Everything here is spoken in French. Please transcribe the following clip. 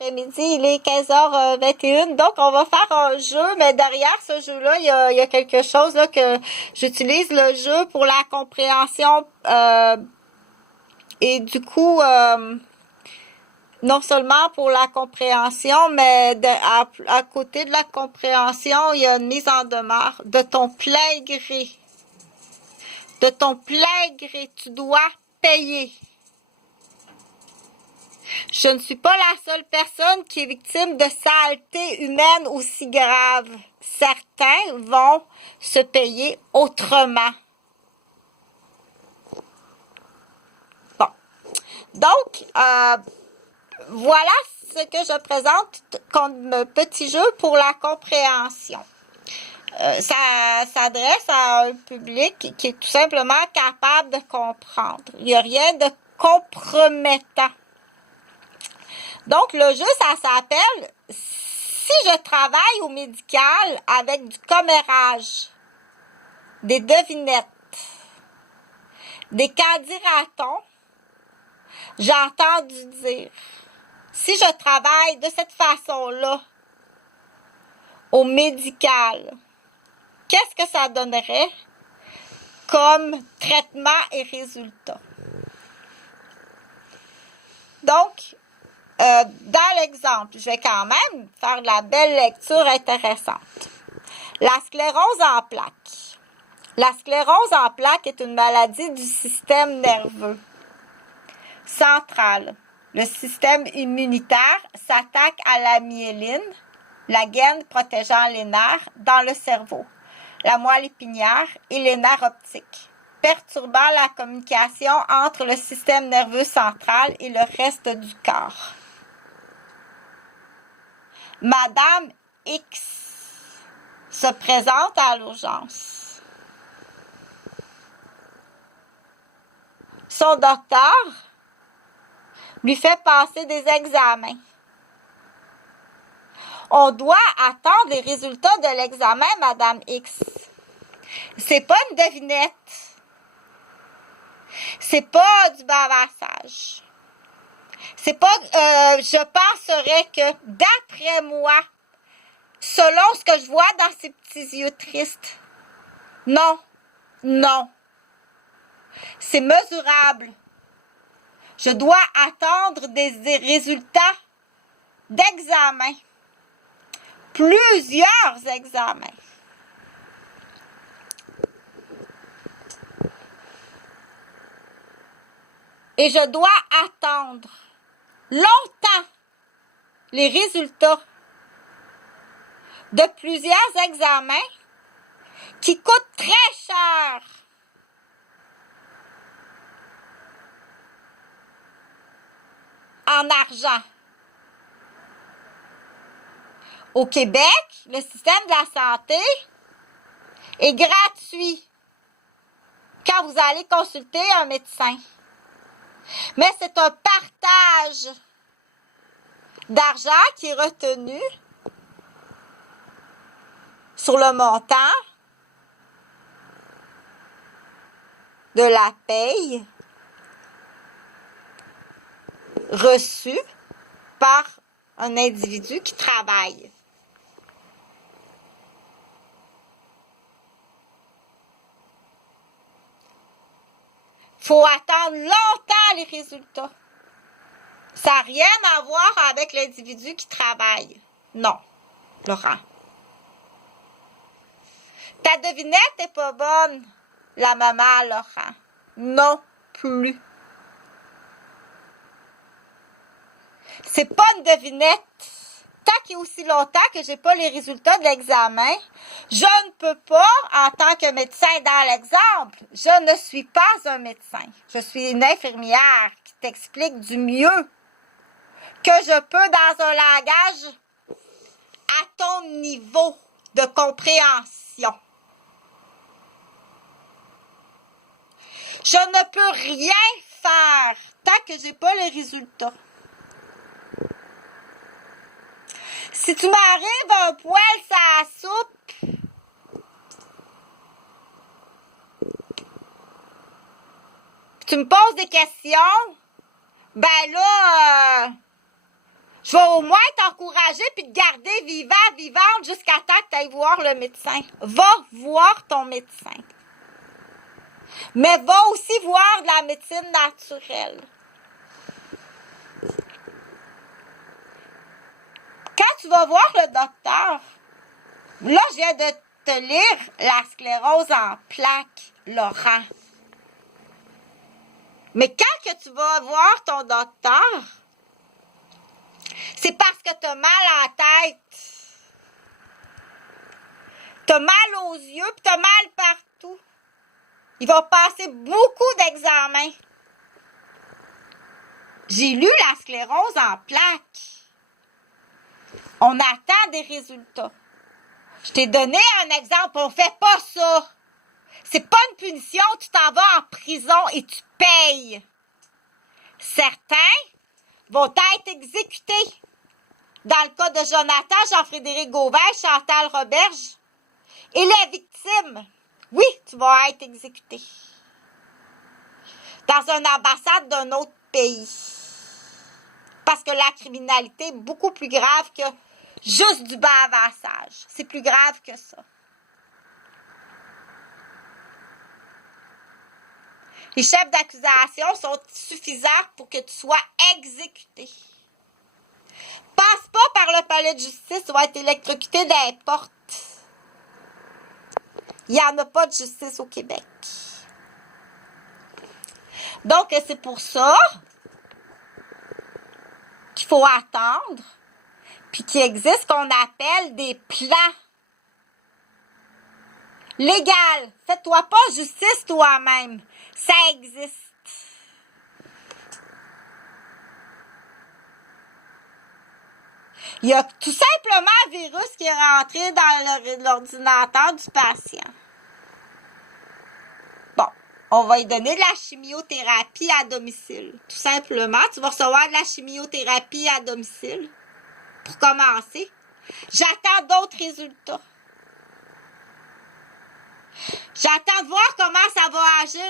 après-midi, il est 15h21. Donc, on va faire un jeu, mais derrière ce jeu-là, il y a quelque chose là que j'utilise le jeu pour la compréhension. Et du coup, non seulement pour la compréhension, mais à côté de la compréhension, il y a une mise en demeure de ton plein gré. De ton plein gré, tu dois payer. Je ne suis pas la seule personne qui est victime de saleté humaine aussi grave. Certains vont se payer autrement. Bon. Donc, voilà ce que je présente comme petit jeu pour la compréhension. Ça s'adresse à un public qui est tout simplement capable de comprendre. Il n'y a rien de compromettant. Donc, le jeu, ça s'appelle « Si je travaille au médical avec du commérage, des devinettes, des candidatons, j'ai entendu dire, si je travaille de cette façon-là au médical, qu'est-ce que ça donnerait comme traitement et résultat? » Donc, dans l'exemple, je vais quand même faire de la belle lecture intéressante. La sclérose en plaques. La sclérose en plaques est une maladie du système nerveux central. Le système immunitaire s'attaque à la myéline, la gaine protégeant les nerfs dans le cerveau, la moelle épinière et les nerfs optiques, perturbant la communication entre le système nerveux central et le reste du corps. Madame X se présente à l'urgence. Son docteur lui fait passer des examens. On doit attendre les résultats de l'examen, Madame X. C'est pas une devinette. C'est pas du bavassage. C'est pas, je penserais que, d'après moi, selon ce que je vois dans ces petits yeux tristes, non, c'est mesurable. Je dois attendre des résultats d'examen, plusieurs examens. Et je dois attendre longtemps les résultats de plusieurs examens qui coûtent très cher. En argent. Au Québec, le système de la santé est gratuit quand vous allez consulter un médecin. Mais c'est un partage d'argent qui est retenu sur le montant de la paye reçue par un individu qui travaille. Il faut attendre longtemps les résultats. Ça n'a rien à voir avec l'individu qui travaille. Non, Laurent. Ta devinette n'est pas bonne, la maman, Laurent. Non plus. C'est pas une devinette. Tant qu'il y a aussi longtemps que j'ai pas les résultats de l'examen, je ne peux pas, en tant que médecin dans l'exemple, je ne suis pas un médecin. Je suis une infirmière qui t'explique du mieux que je peux dans un langage à ton niveau de compréhension. Je ne peux rien faire tant que j'ai pas les résultats. Si tu m'arrives un poil sur la soupe, tu me poses des questions, ben là, Je vais au moins t'encourager puis te garder vivante jusqu'à temps que tu ailles voir le médecin. Va voir ton médecin. Mais va aussi voir de la médecine naturelle. Quand tu vas voir le docteur, là, je viens de te lire la sclérose en plaques, Laurent. Mais quand que tu vas voir ton docteur, c'est parce que tu as mal à la tête. Tu as mal aux yeux, puis tu as mal partout. Il va passer beaucoup d'examens. J'ai lu la sclérose en plaques. On attend des résultats. Je t'ai donné un exemple. On ne fait pas ça. C'est pas une punition. Tu t'en vas en prison et tu payes. Certains vont être exécutés. Dans le cas de Jonathan, Jean-Frédéric Gauvin, Chantal Roberge. Et les victimes, oui, tu vas être exécuté. Dans une ambassade d'un autre pays. Parce que la criminalité est beaucoup plus grave que juste du bavassage. C'est plus grave que ça. Les chefs d'accusation sont suffisants pour que tu sois exécuté. Passe pas par le palais de justice, tu vas être électrocuté dans les portes. Il n'y en a pas de justice au Québec. Donc, c'est pour ça qu'il faut attendre, puis qu'il existe ce qu'on appelle des plans légaux. Fais-toi pas justice toi-même. Ça existe. Il y a tout simplement un virus qui est rentré dans l'ordinateur du patient. Bon, on va lui donner de la chimiothérapie à domicile. Tout simplement, tu vas recevoir de la chimiothérapie à domicile. Pour commencer, j'attends d'autres résultats. J'attends de voir comment ça va agir